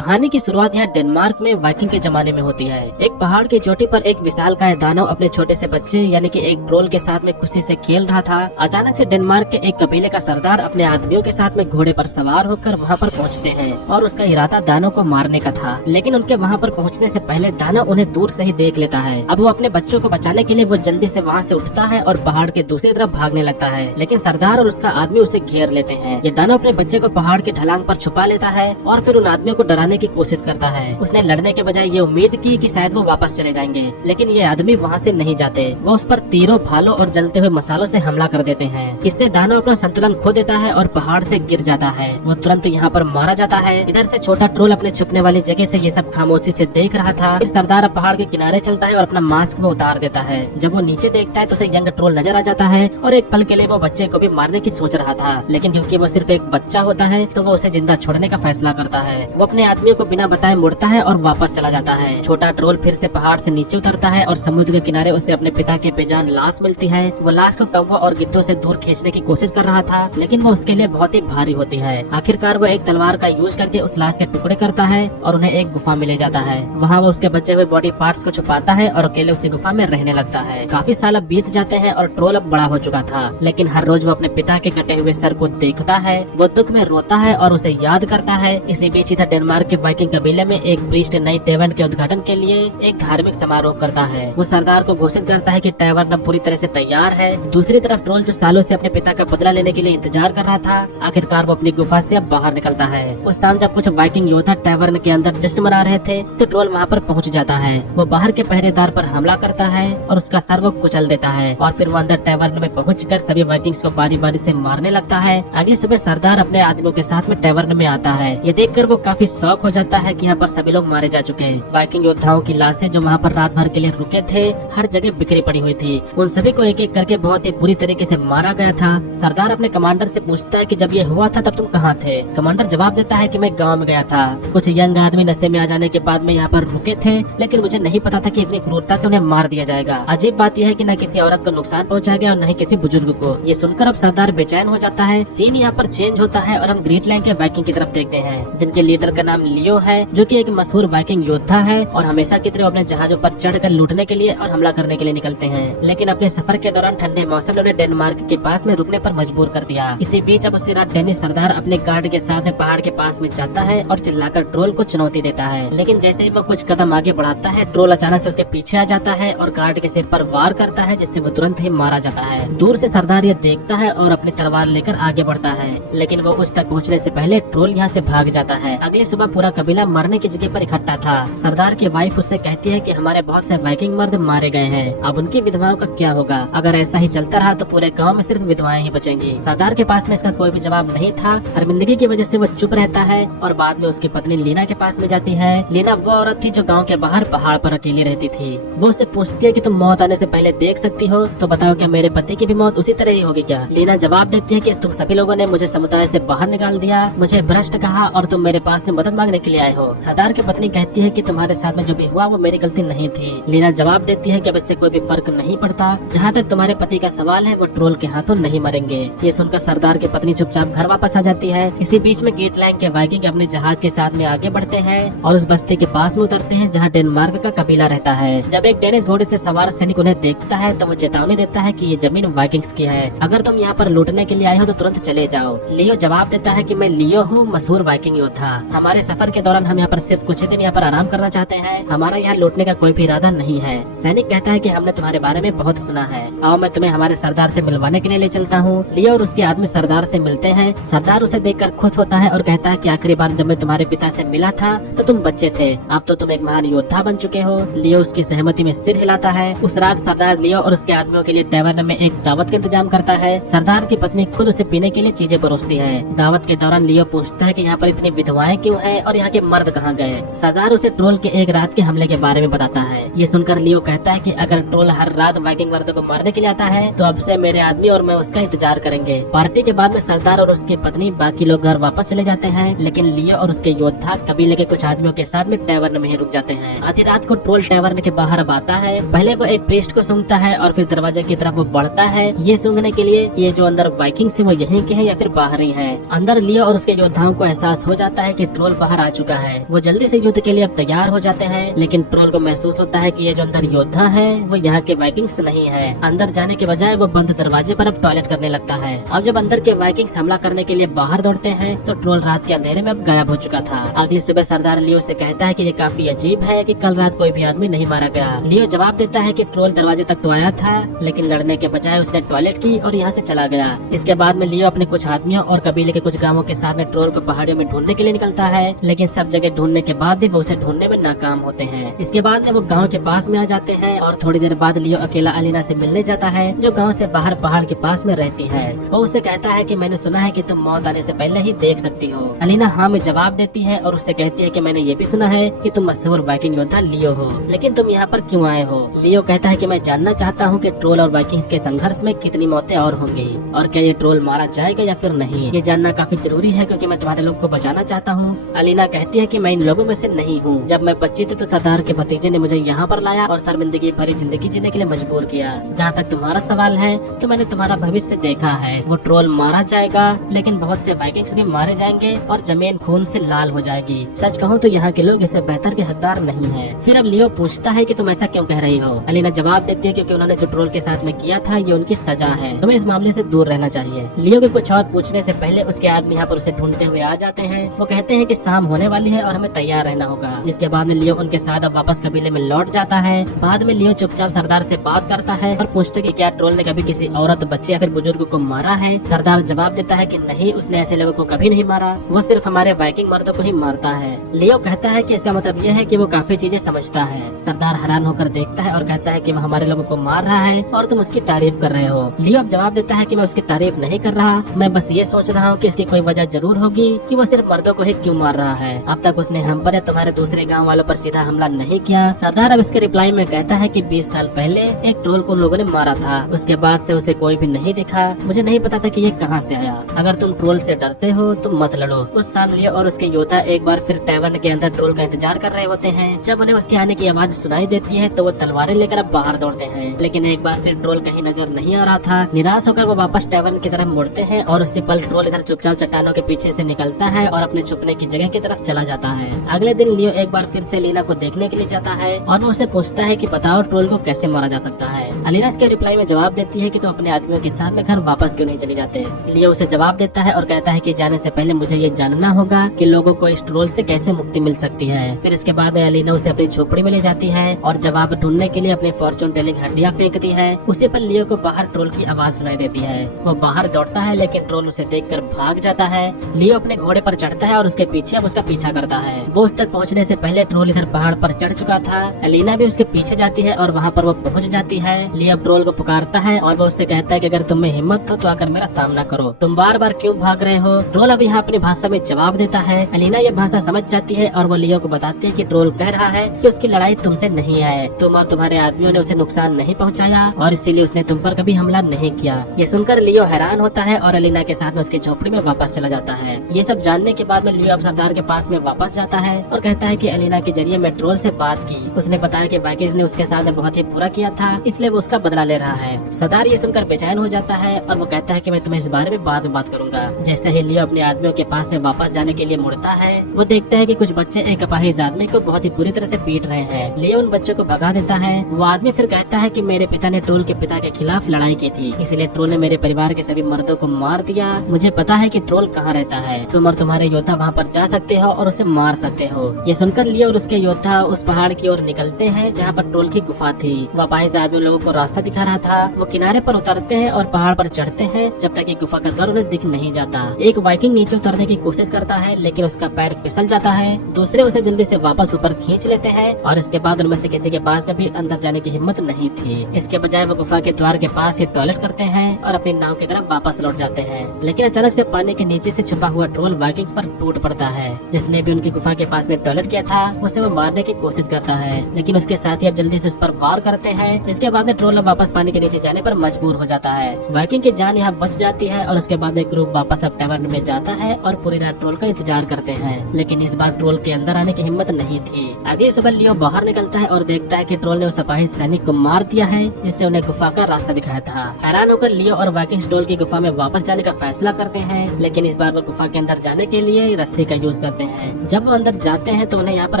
कहानी की शुरुआत यहाँ डेनमार्क में वाइकिंग के जमाने में होती है। एक पहाड़ की चोटी पर एक विशालकाय दानव अपने छोटे से बच्चे यानी कि एक ट्रोल के साथ में खुशी से खेल रहा था। अचानक से डेनमार्क के एक कबीले का सरदार अपने आदमियों के साथ में घोड़े पर सवार होकर वहाँ पर पहुँचते हैं और उसका इरादा दानव को मारने का था। लेकिन उनके वहाँ पर पहुँचने से पहले दानव उन्हें दूर से ही देख लेता है। अब वो अपने बच्चों को बचाने के लिए वो जल्दी से वहाँ से उठता है और पहाड़ के दूसरी तरफ भागने लगता है। लेकिन सरदार और उसका आदमी उसे घेर लेते हैं। ये दानव अपने बच्चे को पहाड़ के ढलान पर छुपा लेता है और फिर उन आदमियों को डराने की कोशिश करता है। उसने लड़ने के बजाय ये उम्मीद की कि शायद वो वापस चले जाएंगे, लेकिन ये आदमी वहाँ से नहीं जाते। वो उस पर तीरों, भालों और जलते हुए मसालों से हमला कर देते हैं। इससे दानव अपना संतुलन खो देता है और पहाड़ से गिर जाता है। वो तुरंत यहाँ पर मारा जाता है। इधर से छोटा ट्रोल अपने छुपने वाली जगह से ये सब खामोशी से देख रहा था। फिर सरदार पहाड़ के किनारे चलता है और अपना मास्क वो उतार देता है। जब वो नीचे देखता है तो उसे यंग ट्रोल नजर आ जाता है और एक पल के लिए वो बच्चे को भी मारने की सोच रहा था, लेकिन क्योंकि वो सिर्फ एक बच्चा होता है तो वो उसे जिंदा छोड़ने का फैसला करता है। वो अपने आदमियों को बिना बताए मुड़ता है और वापस चला जाता है। छोटा ट्रोल फिर से पहाड़ से नीचे उतरता है और समुद्र के किनारे उसे अपने पिता की बेजान लाश मिलती है। वो लाश को कौवा और गिद्धों से दूर खींचने की कोशिश कर रहा था, लेकिन वो उसके लिए बहुत ही भारी होती है। आखिरकार वो एक तलवार का यूज करके उस लाश के टुकड़े करता है और उन्हें एक गुफा में ले जाता है। वहाँ वो उसके बचे हुए बॉडी पार्ट्स को छुपाता है और अकेले उसी गुफा में रहने लगता है। काफी साल अब बीत जाते हैं और ट्रोल अब बड़ा हो चुका था, लेकिन हर रोज वो अपने पिता के कटे हुए सर को देखता है। वो दुख में रोता है और उसे याद करता है। इसी बीच इधर डेनमार्क के वाइकिंग कबीले में एक प्रीस्ट नई टेवर्न के उद्घाटन के लिए एक धार्मिक समारोह करता है। वो सरदार को घोषित करता है कि टेवर्न अब पूरी तरह से तैयार है। दूसरी तरफ ट्रोल जो सालों से अपने पिता का बदला लेने के लिए इंतजार कर रहा था, आखिरकार वो अपनी गुफा से अब बाहर निकलता है। उस शाम जब कुछ वाइकिंग योद्धा टेवर्न के अंदर जश्न मना रहे थे तो ट्रोल वहाँ पर पहुँच जाता है। वो बाहर के पहरेदार पर हमला करता है और उसका सर वो कुचल देता है और फिर वो अंदर टेवर्न में पहुँचकर सभी वाइकिंग्स को बारी बारी से मारने लगता है। अगली सुबह सरदार अपने आदमियों के साथ में टेवर्न में आता है। ये देखकर वो काफी शौक हो जाता है कि यहाँ पर सभी लोग मारे जा चुके हैं। वाइकिंग योद्धाओं की लाशें जो वहाँ पर रात भर के लिए रुके थे हर जगह बिखरी पड़ी हुई थी। उन सभी को एक एक करके बहुत ही बुरी तरीके से मारा गया था। सरदार अपने कमांडर से पूछता है कि जब ये हुआ था तब तुम कहाँ थे? कमांडर जवाब देता है कि मैं गाँव में गया था। कुछ यंग आदमी नशे में आ जाने के बाद में यहाँ पर रुके थे, लेकिन मुझे नहीं पता था कि इतनी क्रूरता से उन्हें मार दिया जाएगा। अजीब बात यह है कि न किसी औरत को नुकसान पहुँचा गया और न ही किसी बुजुर्ग को। ये सुनकर अब सरदार बेचैन हो जाता है। सीन यहाँ पर चेंज होता है और हम ग्रीनलैंड के वाइकिंग की तरफ देखते हैं, जिनके लीडर का नाम लियो है, जो कि एक मशहूर वाइकिंग योद्धा है और हमेशा की तरह अपने जहाजों पर चढ़कर लूटने के लिए और हमला करने के लिए निकलते हैं। लेकिन अपने सफर के दौरान ठंडे मौसम ने उन्हें डेनमार्क के पास में रुकने पर मजबूर कर दिया। इसी बीच अब उसी रात डेनिश सरदार अपने गार्ड के साथ में पहाड़ के पास में जाता है और चिल्लाकर ट्रोल को चुनौती देता है। लेकिन जैसे ही वो कुछ कदम आगे बढ़ाता है, ट्रोल अचानक से उसके पीछे आ जाता है और गार्ड के सिर पर वार करता है, जिससे वो तुरंत ही मारा जाता है। दूर से सरदार ये देखता है और अपनी तलवार लेकर आगे बढ़ता है, लेकिन वो उस तक पहुँचने से पहले ट्रोल यहाँ से भाग जाता है। अगली सुबह पूरा कबीला मरने की जगह पर इकट्ठा था। सरदार की वाइफ उससे कहती है कि हमारे बहुत से वाइकिंग मर्द मारे गए हैं, अब उनकी विधवाओं का क्या होगा? अगर ऐसा ही चलता रहा तो पूरे गांव में सिर्फ विधवाएं ही बचेंगी। सरदार के पास में इसका कोई भी जवाब नहीं था। शर्मिंदगी की वजह से वो चुप रहता है और बाद में उसकी पत्नी लीना के पास में जाती है। लीना वो औरत थी जो गाँव के बाहर पहाड़ पर अकेली रहती थी। वो उससे पूछती है कि तुम मौत आने से पहले देख सकती हो, तो बताओ क्या मेरे पति की भी मौत उसी तरह ही होगी क्या? लीना जवाब देती है कि तुम सभी लोगों ने मुझे समुदाय से बाहर निकाल दिया, मुझे भ्रष्ट कहा और तुम मेरे पास में मदद मांगने के लिए आए हो। सरदार की पत्नी कहती है कि तुम्हारे साथ में जो भी हुआ वो मेरी गलती नहीं थी। लीना जवाब देती है कि अब इससे कोई भी फर्क नहीं पड़ता। जहाँ तक तुम्हारे पति का सवाल है, वो ट्रोल के हाथों नहीं मरेंगे। ये सुनकर सरदार की पत्नी चुपचाप घर वापस आ जाती है। इसी बीच में ग्रीनलैंड के वाइकिंग अपने जहाज के साथ में आगे बढ़ते हैं और उस बस्ती के पास में उतरते हैं जहाँ डेनमार्क का कबीला रहता है। जब एक डेनिश घोड़े से सवार सैनिक उन्हें देखता है तो वो चेतावनी देता है कि ये जमीन वाइकिंग्स की है, अगर तुम यहाँ पर लूटने के लिए आए हो तो तुरंत चले जाओ। लियो जवाब देता है कि मैं लियो हूँ, मशहूर वाइकिंग योद्धा। हमारे सफर के दौरान हम यहाँ पर सिर्फ कुछ ही दिन यहाँ पर आराम करना चाहते हैं, हमारा यहाँ लूटने का कोई भी इरादा नहीं है। सैनिक कहता है कि हमने तुम्हारे बारे में बहुत सुना है, आओ मैं तुम्हें हमारे सरदार से मिलवाने के लिए ले चलता हूँ। लियो और उसके आदमी सरदार से मिलते हैं। सरदार उसे देखकर खुश होता है और कहता है कि आखिरी बार जब मैं तुम्हारे पिता से मिला था तो तुम बच्चे थे, अब तो तुम एक महान योद्धा बन चुके हो। लियो उसकी सहमति में सिर हिलाता है। उस रात सरदार लियो और उसके आदमियों के लिए टेवर्न में एक दावत का इंतजाम करता है। सरदार की पत्नी खुद उसे पीने के लिए चीजें परोसती है। दावत के दौरान लियो पूछता है कि यहाँ पर इतनी विधवाएं क्यों हैं और यहाँ के मर्द कहाँ गए? सरदार उसे ट्रोल के एक रात के हमले के बारे में बताता है। ये सुनकर लियो कहता है कि अगर ट्रोल हर रात वाइकिंग मर्दों को मारने के लिए आता है तो अब से मेरे आदमी और मैं उसका इंतजार करेंगे। पार्टी के बाद में सरदार और उसकी पत्नी बाकी लोग घर वापस चले जाते हैं, लेकिन लियो और उसके योद्धा कबीले के कुछ आदमियों के साथ में टेवर्न में ही रुक जाते हैं। आधी रात को ट्रोल टेवर्न के बाहर अब आता है। पहले वो एक प्रीस्ट को सूंघता है और फिर दरवाजे की तरफ वो बढ़ता है, ये सूंघने के लिए ये जो अंदर वाइकिंग से वो यहीं के हैं या फिर बाहर ही हैं। अंदर लियो और उसके योद्धाओं को एहसास हो जाता है कि ट्रोल बाहर बाहर आ चुका है। वो जल्दी से युद्ध के लिए अब तैयार हो जाते हैं, लेकिन ट्रोल को महसूस होता है कि ये जो अंदर योद्धा है वो यहाँ के वाइकिंग्स नहीं है। अंदर जाने के बजाय वो बंद दरवाजे पर अब टॉयलेट करने लगता है। अब जब अंदर के वाइकिंग्स हमला करने के लिए बाहर दौड़ते हैं तो ट्रोल रात के अंधेरे में अब गायब हो चुका था। अगली सुबह सरदार लियो से कहता है कि ये काफी अजीब है कि कल रात कोई भी आदमी नहीं मारा गया। लियो जवाब देता है कि ट्रोल दरवाजे तक तो आया था, लेकिन लड़ने के बजाय उसने टॉयलेट की और यहाँ से चला गया। इसके बाद में लियो अपने कुछ आदमियों और कबीले के कुछ गांवों के साथ में ट्रोल को पहाड़ियों में ढूंढने के लिए निकलता है, लेकिन सब जगह ढूंढने के बाद भी वो उसे ढूंढने में नाकाम होते हैं। इसके बाद में वो गाँव के पास में आ जाते हैं और थोड़ी देर बाद लियो अकेला अलीना से मिलने जाता है, जो गाँव से बाहर पहाड़ के पास में रहती है। वो उससे कहता है कि मैंने सुना है कि तुम मौत आने से पहले ही देख सकती हो। अलीना हाँ में जवाब देती है और उससे कहती है कि मैंने ये भी सुना है कि तुम मशहूर वाइकिंग योद्धा लियो हो, लेकिन तुम यहाँ पर क्यों आए हो? लियो कहता है कि मैं जानना चाहता हूँ कि ट्रोल और वाइकिंग्स के संघर्ष में कितनी मौतें और होंगी और क्या ये ट्रोल मारा जाएगा या फिर नहीं। ये जानना काफी जरूरी है क्योंकि मैं तुम्हारे लोग को बचाना चाहता हूँ। अलीना कहती है कि मैं इन लोगों में से नहीं हूँ। जब मैं बच्ची थी तो सरदार के भतीजे ने मुझे यहाँ पर लाया और शर्मिंदगी भरी जिंदगी जीने के लिए मजबूर किया। जहाँ तक तुम्हारा सवाल है तो मैंने तुम्हारा भविष्य देखा है। वो ट्रोल मारा जाएगा, लेकिन बहुत से वाइकिंग्स भी मारे जाएंगे और जमीन खून से लाल हो जाएगी। सच कहूँ तो यहाँ के लोग इससे बेहतर के हकदार नहीं है। फिर अब लियो पूछता है कि तुम ऐसा क्यों कह रही हो? अलीना जवाब देती है क्योंकि उन्होंने जो ट्रोल के साथ में किया था ये उनकी सजा है, तुम्हें इस मामले से दूर रहना चाहिए। लियो के कुछ और पूछने से पहले उसके आदमी यहाँ पर उसे ढूंढते हुए आ जाते हैं। वो कहते हैं कि शाम होने वाली है और हमें तैयार रहना होगा। जिसके बाद में लियो उनके साथ अब वापस कबीले में लौट जाता है। बाद में लियो चुपचाप सरदार से बात करता है और पूछता है कि क्या ट्रोल ने कभी किसी औरत, बच्चे या फिर बुजुर्ग को मारा है? सरदार जवाब देता है कि नहीं, उसने ऐसे लोगों को कभी नहीं मारा, वो सिर्फ हमारे वाइकिंग मर्दों को ही मारता है। लियो कहता है कि इसका मतलब यह है कि वो काफी चीजें समझता है। सरदार हैरान होकर देखता है और कहता है कि वो हमारे लोगों को मार रहा है और तुम उसकी तारीफ कर रहे हो। लियो अब जवाब देता है कि मैं उसकी तारीफ नहीं कर रहा, मैं बस ये सोच रहा हूँ कि इसकी कोई वजह जरूर होगी कि वो सिर्फ मर्दों को ही क्यों मार रहा है। अब तक उसने हम पर या तुम्हारे दूसरे गाँव वालों पर सीधा हमला नहीं किया। सरदार अब इसके रिप्लाई में कहता है कि 20 साल पहले एक ट्रोल को लोगों ने मारा था, उसके बाद से उसे कोई भी नहीं दिखा। मुझे नहीं पता था कि ये कहाँ से आया। अगर तुम ट्रोल से डरते हो तो मत लड़ो। उस शाम लियो और उसके योद्धा एक बार फिर टैवर्न के अंदर ट्रोल का इंतजार कर रहे होते हैं। जब उन्हें उसके आने की आवाज सुनाई देती है तो वो तलवारें लेकर अब बाहर दौड़ते हैं, लेकिन एक बार फिर ट्रोल कहीं नजर नहीं आ रहा था। निराश होकर वो वापस टैवर्न की तरफ मुड़ते हैं और उससे पल ट्रोल इधर चुपचाप चट्टानों के पीछे से निकलता है और अपने छुपने की जगह की तरफ चला जाता है। अगले दिन लियो एक बार फिर से लीना को देखने के लिए जाता है और वो उससे पूछता है कि बताओ ट्रोल को कैसे मारा जा सकता है। अलीना इसके रिप्लाई में जवाब देती है कि तुम अपने आदमियों के साथ में घर वापस क्यों नहीं चले जाते। लियो उसे जवाब देता है और कहता है कि जाने से पहले मुझे ये जानना होगा कि लोगों को इस ट्रोल से कैसे मुक्ति मिल सकती है। फिर इसके बाद में अलीना उसे अपनी झोपड़ी में ले जाती है और जवाब ढूंढने के लिए अपनी फॉर्चून टेलिंग हड्डियां फेंकती है। उसी पर लियो को बाहर ट्रोल की आवाज सुनाई देती है। वो बाहर दौड़ता है, लेकिन ट्रोल उसे देखकर भाग जाता है। लियो अपने घोड़े पर चढ़ता है और उसके पीछे अब उसका पीछा करता है। वो उस तक पहुँचने से पहले ट्रोल इधर पहाड़ पर चढ़ चुका था। अलीना भी उसके पीछे जाती है और वहाँ पर वो पहुँच जाती है। लियो ट्रोल को पुकारता है और वो उससे कहता है कि अगर तुम में हिम्मत हो तो आकर मेरा सामना करो, तुम बार बार क्यों भाग रहे हो। ट्रोल अब यहाँ अपनी भाषा में जवाब देता है। अलीना ये भाषा समझ जाती है और वो लियो को बताती है कि ट्रोल कह रहा है कि उसकी लड़ाई तुमसे नहीं है, तुम और तुम्हारे आदमियों ने उसे नुकसान नहीं पहुँचाया और इसीलिए उसने तुम पर कभी हमला नहीं किया। ये सुनकर लियो हैरान होता है और अलीना के साथ में उसकी झोपड़ी में वापस चला जाता है। ये सब जानने के बाद में लियो अब सरदार के पास में वापस जाता है और कहता है कि अलीना के जरिए मैं ट्रोल से बात की। उसने बताया कि वाइकिंग्स ने उसके साथ बहुत ही बुरा किया था, इसलिए वो उसका बदला ले रहा है। सरदार ये सुनकर बेचैन हो जाता है और वो कहता है कि मैं तुम्हें इस बारे में बाद में बात करूंगा। जैसे ही लियो अपने आदमियों के पास में वापस जाने के लिए मुड़ता है, वो देखता है कि कुछ बच्चे एक अपाहिज आदमी को बहुत ही बुरी तरह से पीट रहे हैं। लियो उन बच्चों को भगा देता है। वो आदमी फिर कहता है कि मेरे पिता ने ट्रोल के पिता के खिलाफ लड़ाई की थी, इसलिए ट्रोल ने मेरे परिवार के सभी मर्दों को मार दिया। मुझे पता है कि ट्रोल कहाँ रहता है, तुम और तुम्हारे योद्धा वहाँ पर जा सकते हो और उसे मार सकते हो। ये सुनकर लियो और उसके योद्धा उस पहाड़ की ओर निकलते हैं जहाँ पर ट्रोल की गुफा थी। वो अपाहिज आदमी लोगों को रास्ता दिखा रहा था। वो किनारे पर उतरते हैं और पहाड़ पर चढ़ते हैं जब तक कि गुफा का द्वार उन्हें दिख नहीं जाता। एक वाइकिंग नीचे उतरने की कोशिश करता है, लेकिन उसका पैर फिसल जाता है। दूसरे उसे जल्दी से वापस ऊपर खींच लेते हैं और इसके बाद उनमें से किसी के पास में भी अंदर जाने की हिम्मत नहीं थी। इसके बजाय वो गुफा के द्वार के पास ही टॉयलेट करते हैं और अपनी नाव की तरफ वापस लौट जाते हैं। लेकिन अचानक से पानी के नीचे से छुपा हुआ ट्रोल वाइकिंग्स पर टूट पड़ता है। जिसने भी उनकी गुफा के पास में टॉयलेट किया था उसे वो मारने की कोशिश करता है, लेकिन उसके साथ ही अब जल्दी से उस पर वार करते हैं। इसके बाद में ट्रोल अब वापस पानी के नीचे जाने पर मजबूर हो जाता है। वाइकिंग की जान यहाँ बच जाती है और उसके बाद एक ग्रुप वापस अब टैवर्न में जाता है और पूरी रात ट्रोल का इंतजार करते हैं, लेकिन इस बार ट्रोल के अंदर आने की हिम्मत नहीं थी। अगली सुबह लियो बाहर निकलता है और देखता है कि ट्रोल ने उस अपाहिज सैनिक को मार दिया है जिसने उन्हें गुफा का रास्ता दिखाया था। हैरान होकर लियो और वाइकिंग्स ट्रोल की गुफा में वापस जाने का फैसला करते हैं, लेकिन इस बार वो गुफा के अंदर जाने के लिए रस्सी का महसूस करते हैं। जब वो अंदर जाते हैं तो उन्हें यहाँ पर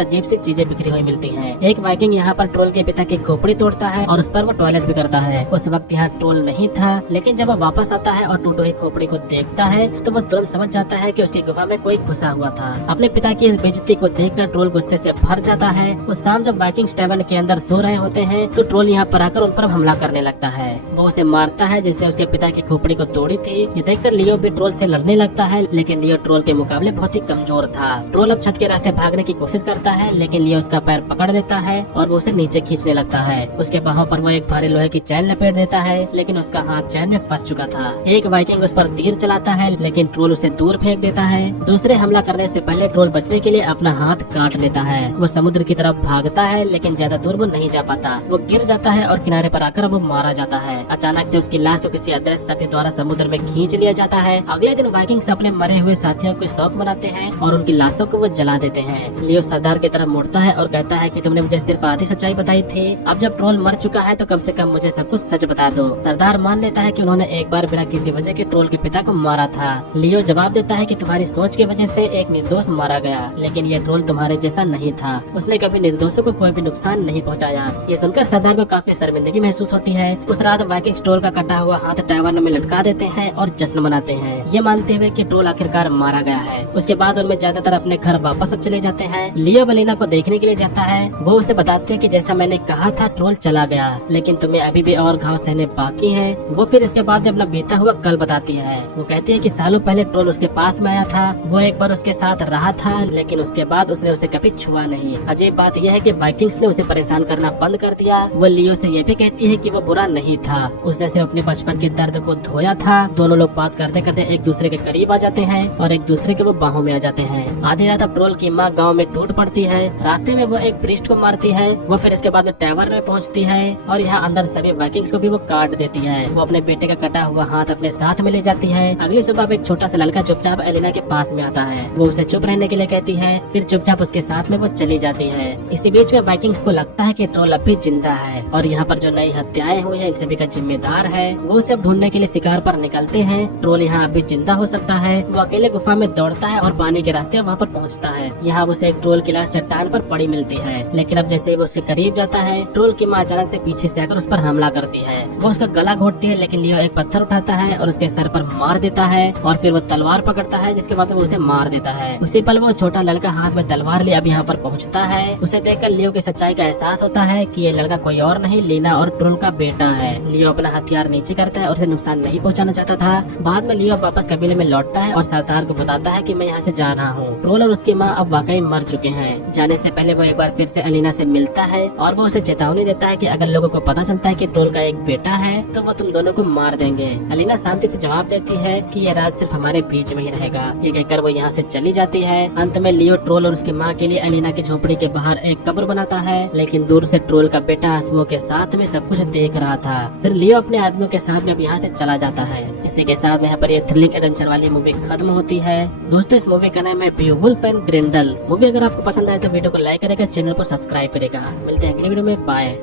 अजीब सी चीजें बिखरी हुई मिलती हैं। एक वाइकिंग यहाँ पर ट्रोल के पिता की खोपड़ी तोड़ता है और उस पर वो टॉयलेट भी करता है। उस वक्त यहाँ ट्रोल नहीं था, लेकिन जब वो वापस आता है और टूटी हुई खोपड़ी को देखता है तो वो तुरंत समझ जाता है कि उसकी गुफा में कोई घुसा हुआ था। अपने पिता की इस बेइज्जती को देखकर ट्रोल गुस्से से भर जाता है। उस शाम जब वाइकिंग्स टैवर्न के अंदर सो रहे होते हैं तो ट्रोल यहाँ पर आकर उन पर हमला करने लगता है। वो उसे मारता है जिसने उसके पिता की खोपड़ी को तोड़ी थी। ये देखकर लियो भी ट्रोल से लड़ने लगता है, लेकिन लियो ट्रोल के मुकाबले बहुत ही कमजोर था। ट्रोल अब छत के रास्ते भागने की कोशिश करता है, लेकिन लियो उसका पैर पकड़ लेता है और वो उसे नीचे खींचने लगता है। उसके बाहों पर वो एक भारी लोहे की चैन लपेट देता है, लेकिन उसका हाथ चैन में फंस चुका था। एक वाइकिंग उस पर तीर चलाता है, लेकिन ट्रोल उसे दूर फेंक देता है। दूसरे हमला करने से पहले ट्रोल बचने के लिए अपना हाथ काट लेता है। वो समुद्र की तरफ भागता है, लेकिन ज्यादा दूर वो नहीं जा पाता। वो गिर जाता है और किनारे पर आकर वो मारा जाता है। अचानक से उसकी लाश को किसी अदृश्य शक्ति द्वारा समुद्र में खींच लिया जाता है। अगले दिन वाइकिंग्स अपने मरे हुए साथियों को शौक मनाते हैं और उनकी लाशों को वो जला देते हैं। लियो सरदार की तरफ मुड़ता है और कहता है कि तुमने मुझे सिर्फ आधी सच्चाई बताई थी। अब जब ट्रोल मर चुका है तो कम से कम मुझे सब कुछ सच बता दो। सरदार मान लेता है कि उन्होंने एक बार बिना किसी वजह के ट्रोल के पिता को मारा था। लियो जवाब देता है कि तुम्हारी सोच की वजह से एक निर्दोष मारा गया, लेकिन ये ट्रोल तुम्हारे जैसा नहीं था। उसने कभी निर्दोषों को कोई भी नुकसान नहीं पहुंचाया। ये सुनकर सरदार को काफी शर्मिंदगी महसूस होती है। उस रात वाइकिंग्स ट्रोल का कटा हुआ हाथ टैवर्न में लटका देते हैं और जश्न मनाते हैं, ये मानते हुए कि ट्रोल आखिरकार मारा गया है। उसके बाद उनमें ज्यादातर अपने घर वापस चले जाते हैं। लियो एलिना को देखने के लिए जाता है। वो उसे बताते हैं कि जैसा मैंने कहा था ट्रोल चला गया, लेकिन तुम्हें अभी भी और घाव सहने बाकी हैं। वो फिर इसके बाद अपना बीता हुआ कल बताती है। वो कहती है कि सालों पहले ट्रोल उसके पास में आया था। वो एक बार उसके साथ रहा था, लेकिन उसके बाद उसने उसे कभी छुआ नहीं। अजीब बात यह है कि वाइकिंग्स ने उसे परेशान करना बंद कर दिया। वो लियो से ये भी कहती है कि वो बुरा नहीं था, उसने सिर्फ अपने बचपन के दर्द को धोया था। दोनों लोग बात करते करते एक दूसरे के करीब आ जाते हैं और एक दूसरे के वो बाहों में आ जाते हैं। आधी रात अब ट्रोल की माँ गांव में टूट पड़ती है। रास्ते में वो एक प्रीस्ट को मारती है। वो फिर इसके बाद में टैवर्न में पहुंचती है और यहाँ अंदर सभी वाइकिंग्स को भी वो काट देती है। वो अपने बेटे का कटा हुआ हाथ अपने साथ में ले जाती है। अगली सुबह एक छोटा सा लड़का चुपचाप एलिना के पास में आता है। वो उसे चुप रहने के लिए कहती है, फिर चुपचाप उसके साथ में वो चली जाती है। इसी बीच में वाइकिंग्स को लगता है कि ट्रोल अब भी जिंदा है और यहाँ पर जो नई हत्याएं हुई हैं इन सभी का जिम्मेदार है। वो उसे ढूंढने के लिए शिकार पर निकलते हैं। ट्रोल यहाँ अभी जिंदा हो सकता है। वो अकेले गुफा में दौड़ता है और पानी के रास्ते वहाँ पर पहुँचता है। यहाँ उसे एक ट्रोल की लाश चट्टान पर पड़ी मिलती है, लेकिन अब जैसे वो उसके करीब जाता है ट्रोल की माँ अचानक से पीछे से आकर उस पर हमला करती है। वो उसका गला घोटती है, लेकिन लियो एक पत्थर उठाता है और उसके सर पर मार देता है और फिर वो तलवार पकड़ता है, जिसके बाद वो उसे मार देता है। उसी पल वो छोटा लड़का हाथ में तलवार लिए अब यहाँ पर पहुँचता है। उसे देखकर लियो की सच्चाई का एहसास होता है कि ये लड़का कोई और नहीं लीना और ट्रोल का बेटा है। लियो अपना हथियार नीचे करता है और उसे नुकसान नहीं पहुंचाना चाहता था। बाद में लियो वापस कबीले में लौटता है और सरदार को बताता है कि मैं यहाँ से जा रहा हूँ। ट्रोल और उसकी माँ अब वाकई मर चुके हैं। जाने से पहले वो एक बार फिर से एलिना से मिलता है और वो उसे चेतावनी देता है कि अगर लोगों को पता चलता है कि ट्रोल का एक बेटा है तो वो तुम दोनों को मार देंगे। एलिना शांति से जवाब देती है कि ये राज सिर्फ हमारे बीच में ही रहेगा। ये कहकर वो यहाँ से चली जाती है। अंत में लियो ट्रोल और उसकी माँ के लिए एलिना की झोपड़ी के बाहर एक कब्र बनाता है, लेकिन दूर से ट्रोल का बेटा आंसुओं के साथ में सब कुछ देख रहा था। फिर लियो अपने आदमियों के साथ में अब यहाँ से चला जाता है। इसी के साथ में यहाँ पर ये थ्रिलिंग एडवेंचर वाली मूवी खत्म होती है। दोस्तों इस मूवी का नाम है बीवुल्फ एंड ग्रिंडल। मूवी अगर आपको पसंद आए तो वीडियो को लाइक करेगा, चैनल को सब्सक्राइब करेगा। मिलते हैं अगली वीडियो में, बाय।